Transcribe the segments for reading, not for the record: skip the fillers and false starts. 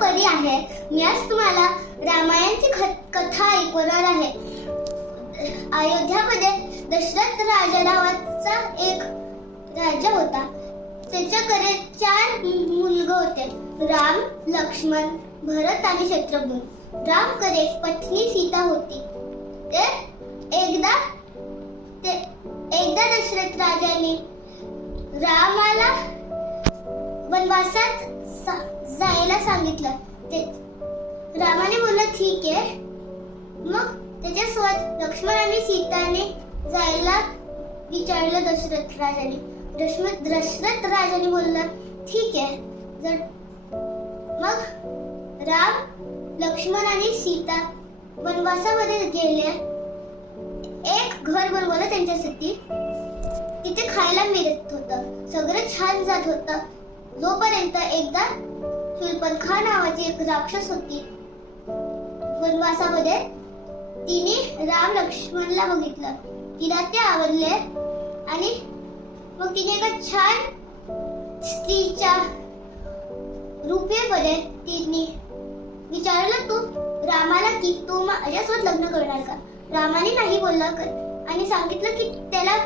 परी आहे. मी आज तुम्हाला रामायणाची कथा ऐकवणार आहे. अयोध्यामध्ये दशरथ राजा नावाचा एक राजा होता. त्याच्याकडे 4 मुलगे होते, राम, लक्ष्मण, भरत आणि शत्रुघ्न. रामकडे पत्नी सीता होती. एकदा दशरथ राजाने रामाला वनवासात जायला सांगितलं. रामाने बोलला ठीक आहे. मग त्याच्यासोबत लक्ष्मण आणि सीताने जायला विचारलं दशरथ राजाने. दशरथ राजाने बोलला ठीक आहे. मग राम, लक्ष्मण आणि सीता वनवासामध्ये गेले. एक घर बनवलं त्यांच्यासाठी. तिथे खायला मिळत होतं, सगळं छान जात होतं. जोपर्यंत एकदा शूर्पणखा नावाची एक राक्षस होती वनवासामध्ये. तिने राम लक्ष्मणला बघितलं, तिला ते आवडले आणि मग तिने एका छान स्त्रीच्या रूपेमध्ये तिने विचारलं तू रामाला की तू माझ्यासोबत लग्न करणार का. रामाने नाही बोलला आणि सांगितलं की त्याला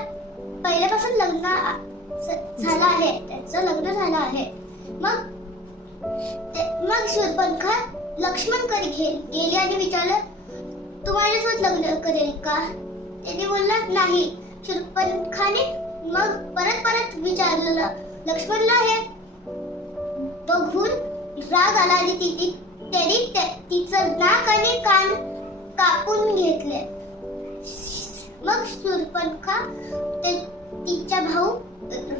पहिल्यापासून लग्न झालं आहे, त्याचं लग्न झालं आहे. मग शूर्पणखा लक्ष्मणकडे गेली आणि विचारलं तू माझ्यासोबत लग्न करेल का. त्याने बोलला नाही. शूर्पणखाने मग परत विचारलं लक्ष्मणला. हे बघून राग आला आणि त्याने तिचं नाक आणि कान कापून घेतले. मग शूर्पणखा तिच्या भाऊ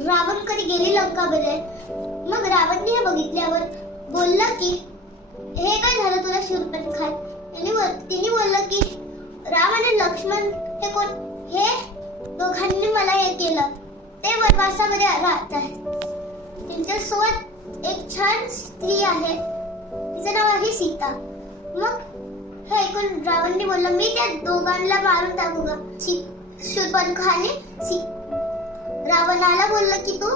रावणकडे गेली लंकामध्ये. मग रावणने हे बघितल्यावर बोलला की हे काय झालं तुला शूर्पणखा. तिने बोललं की राम आणि लक्ष्मण हे दोघांनी मला हे केलं. ते वनवासामध्ये राहत आहेत. त्यांच्यासोबत एक छान स्त्री आहे, तिचं नाव आहे सीता. मग हे ऐकून रावणने बोलला मी त्या दोघांना मारून टाकू का. शूर्पणखाने रावणाला बोललं की तू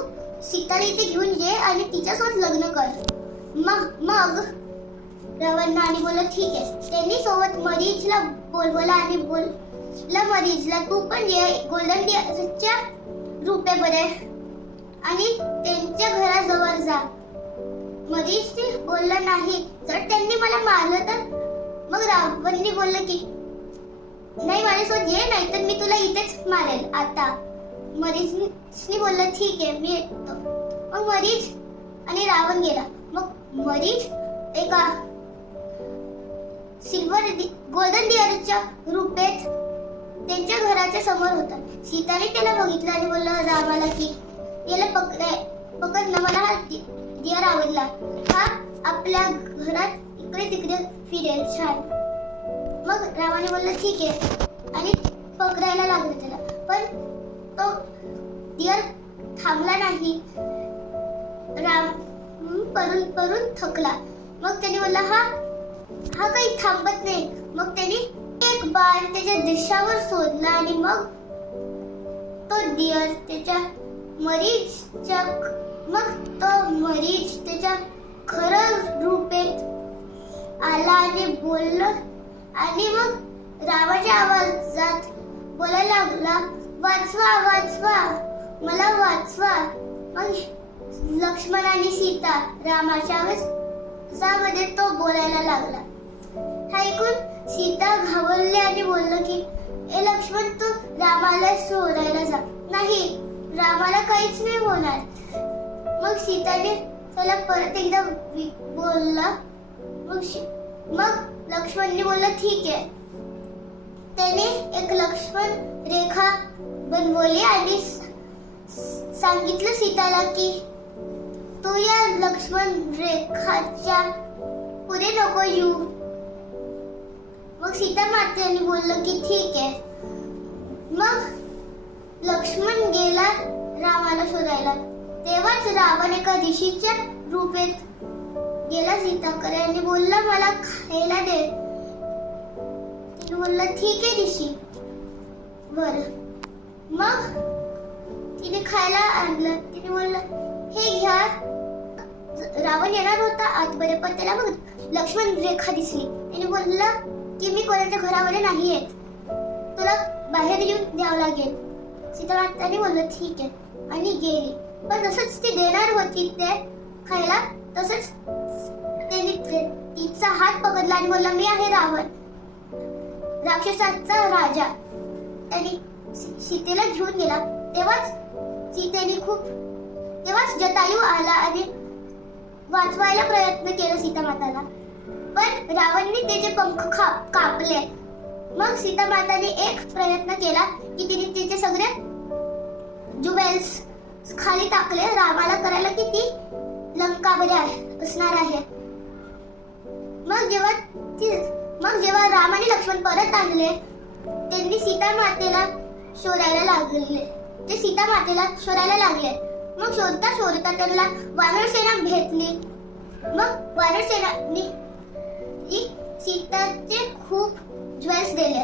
सीताला इथे घेऊन ये आणि तिच्यासोबत लग्न कर. मग रावणाने बोललं ठीक आहे. त्यांनी सोबत मरीचला बोलवला आणि बोलला मरीचला तू पण ये गोल्डन डिअरच्या रूपेमध्ये आणि त्यांच्या घराजवळ जा. मरीचने बोलला नाही, जर त्यांनी मला मारलं तर. मग रावणने बोललं की नाही माझ्यासोबत ये, नाही तर मी तुला इथेच मारेल आता. मरीचने बोललं ठीक आहे मी येतो. मग मरीच आणि रावण गेला. मग मरीच एका गोल्डन डिअरच्या रूपेत त्यांच्या घराच्या समोर होता. सीताने त्याला बघितलं आणि बोललं रामाला की याला पकड ना, मला हा डिअर आवडला. हा आपल्या घरात इकडे तिकडे फिरेल छान. मग रामाने बोललं ठीक आहे आणि पकडायला लागलं त्याला. पण तो डिअर थांबला नाही. राम परून थकला. मग त्याने बोलला हा काही थांबत नाही. मग त्याने एक बाण त्याच्या दिशावर सोडला आणि मग तो डिअर त्याच्या मरीच त्याच्या खरं रूपेत आला आणि बोललं. आणि मग रामाच्या आवाजात बोलायला लागला वाचवा मला वाचवा. मग लक्ष्मण आणि सीता रामाच्या आवाजामध्ये तो बोलायला लागला. हे ऐकून सीता घाबरली आणि बोललं की ए लक्ष्मण तू रामाला सोडायला जा. नाही, रामाला काहीच नाही होणार. मग सीताने त्याला परत एकदा बोलला. मग लक्ष्मणने बोललं ठीक आहे. त्याने एक लक्ष्मण रेखा बनवली आणि सांगितलं सीताला की तू या लक्ष्मण रेखाच्या पुढे नको येऊ. मग सीता मातेने बोललं की ठीक आहे. मग लक्ष्मण गेला रामाला शोधायला. तेव्हाच रावण एका ऋषीच्या रूपेत गेला सीताकडे आणि बोलला मला खायला दे. तिने बोलला ठीक आहे ऋषी. बरं. मग तिने खायला आणलं. तिने बोललं हे घ्या. रावण येणार होता आतमध्ये, पण त्याला मग लक्ष्मण रेखा दिसली. त्याने बोलला की मी कोणाच्या घरामध्ये नाही येत, तुला बाहेर येऊन द्यावं लागेल. सीता माताने बोललं ठीक आहे आणि गेली. पण जसंच ती देणार होती ते खायला, तसंच त्याने तिचा हात पकडला आणि बोलला मी आहे रावण, राक्षसाचा राजा. त्याने सीतेला घेऊन गेला. तेव्हाच जटायू आला आणि वाचवायला प्रयत्न केला सीता माताला, पण रावणने त्याचे पंख कापले. मग सीता माताने एक प्रयत्न केला की तिने तिचे सगळे ज्वेल्स खाली टाकले. रामाला करायला की ती लंकामध्ये असणार आहे. मग जेव्हा राम आणि लक्ष्मण परत आले, त्यांनी सीता मातेला शोधायला लागले. मग शोधता त्यांना वानरसेना भेटली. मग वानरसेनाने सीताचे खूप ज्वेल्स दिले.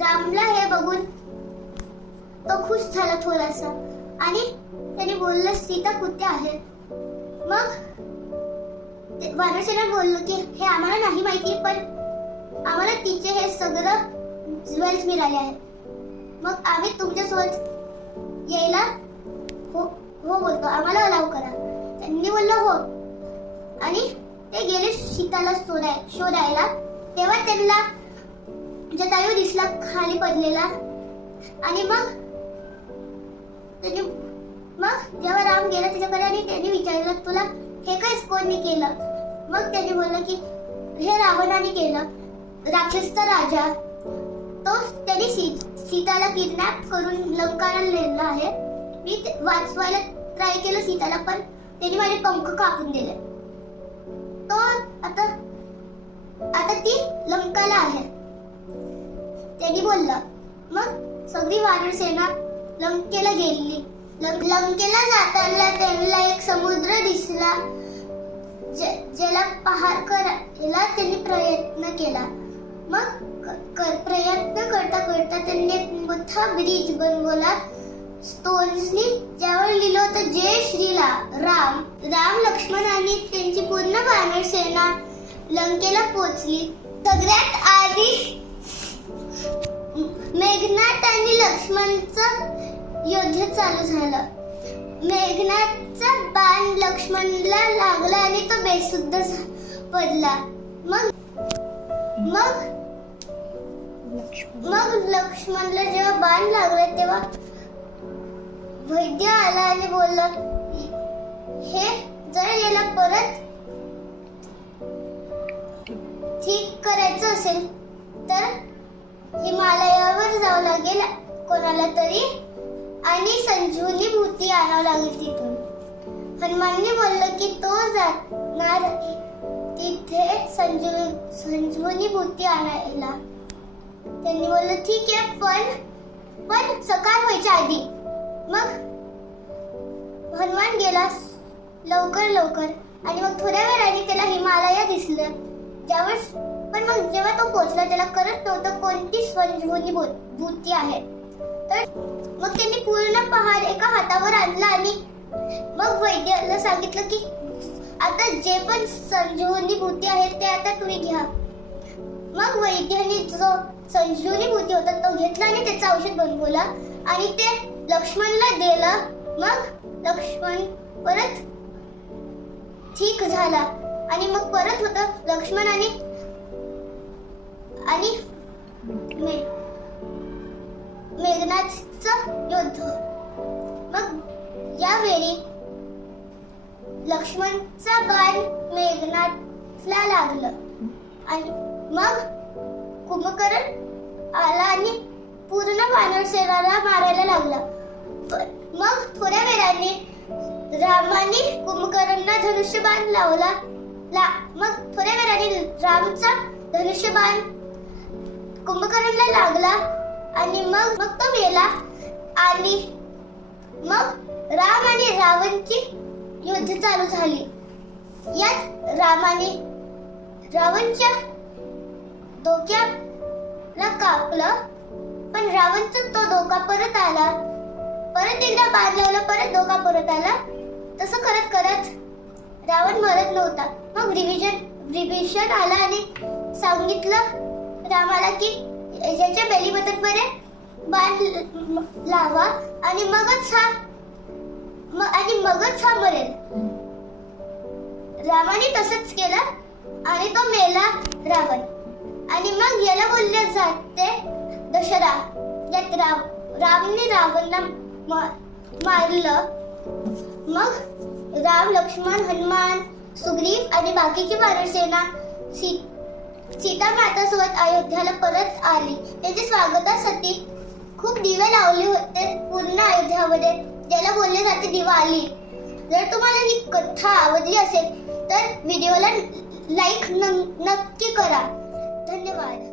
रामला हे बघून तो खुश झाला थोडासा आणि त्याने बोलला सीता कुठे आहे. मग वानरसेना बोललो की हे आम्हाला नाही माहिती, पण आम्हाला तिचे हे सगळं ज्वेल्स मिळाले आहेत. मग आम्ही तुमच्यासोबत यायला हो बोलतो, आम्हाला अलाव करा. त्यांनी बोललं हो आणि ते गेले सीताला शोधायला. तेव्हा त्यांना जटायू दिसला खाली पडलेला. आणि मग जेव्हा राम गेला त्याच्याकडे आणि त्यांनी विचारलं तुला हे काय कोणी केलं. मग त्यांनी बोललं की हे रावणाने केलं, राक्षसचा राजा. तो त्यांनी सीताला किडनॅप करून लंकाला नेला आहे. मी वाचवायला ट्राय केलं सीताला, पण त्यांनी माझे पंख कापून दिले. तो आता ती लंकाला आहे त्यांनी बोलला. मग सगळी वानर सेना लंकेला गेली. लंकेला जाताना त्यांना एक समुद्र दिसला, ज्याला पार करायला त्यांनी प्रयत्न केला. मग प्रयत्न करता त्यांनी एक मोठा ब्रिज बनवला स्टोन्सनी, ज्यावर लिहिलं होतं जय श्री राम. लक्ष्मण आणि त्यांची पूर्ण वानर सेना लंकेला पोहोचली. सगळ्यात आधी मेघनाथ आणि लक्ष्मणचं युद्ध चालू झालं. मेघनाथचा बाण लक्ष्मणला लागला आणि तो बेशुद्ध पडला. मग लक्ष्मणला जेव्हा बाण लागला तेव्हा वैद्य आला आणि बोलला हे जर याला परत ठीक करायचं असेल तर हिमालयावर जावं लागेल कोणाला तरी आणि संजीवनी भूती आणावं लागेल तिथून. हनुमानने बोललं की तो जाणार तिथे संजीवनी भूती आणायला. त्यांनी बोललं ठीक आहे, पण सकाळ व्हायच्या आधी. मग हनुमान गेला लवकर आणि मग थोड्या वेळाने त्याला हिमालय दिसलं. पण मग जेव्हा तो पोहोचला त्याला कळत नव्हतं कोणती संजीवनी भूती आहे. तर मग त्यांनी पूर्ण पहाड एका हातावर आणला आणि मग वैद्याला सांगितलं की आता जे पण संजीवनी भूती आहे ते आता तुम्ही घ्या. मग वैद्याने जो संजीवनी भूती होता तो घेतला आणि त्याचं औषध बनवला आणि ते लक्ष्मणला दिलं. मग लक्ष्मण परत ठीक झाला आणि मग परत होतं लक्ष्मण आणि मेघनाथचं युद्ध. मग यावेळी लक्ष्मणचा बाण मेघनाथला लागलं आणि मग कुंभकर्ण आला आणि पूर्ण वानर सेनाला मारायला लागला. मग थोड्या वेळाने रामाने कुंभकर्णाला धनुष्यबाण लावला. मग थोड्या वेळाने रामचा धनुष्यबाण कुंभकर्णाला लागला आणि मग तो मेला. आणि मग राम आणि रावणची युद्ध चालू झाली. यात रामाने रावणच्या डोक्याला कापलं, पण रावणचा तो डोका परत आला. परत एकदा बाण लावला, परत डोका परत आला. तसं करत रावण मरत नव्हता. मग विभीषण आला आणि सांगितलं रामाला की याच्या बेलीबटनमध्ये बाण लावा आणि मगच हा मरेल. रामाने तसंच केलं आणि तो मेला रावण. आणि मग याला बोलले जाते दशरा. यात रामने रावणला मारलं. मग राम, लक्ष्मण, हनुमान, सुग्रीव आणि बाकीची वानरसेना सीता मातासोबत अयोध्याला परत आली. त्यांच्या स्वागतासाठी खूप दिवे लावले होते पूर्ण अयोध्यामध्ये, ज्याला बोलले जाते दिवाळी. जर तुम्हाला ही कथा आवडली असेल तर व्हिडिओला लाईक नक्की करा. धन्यवाद.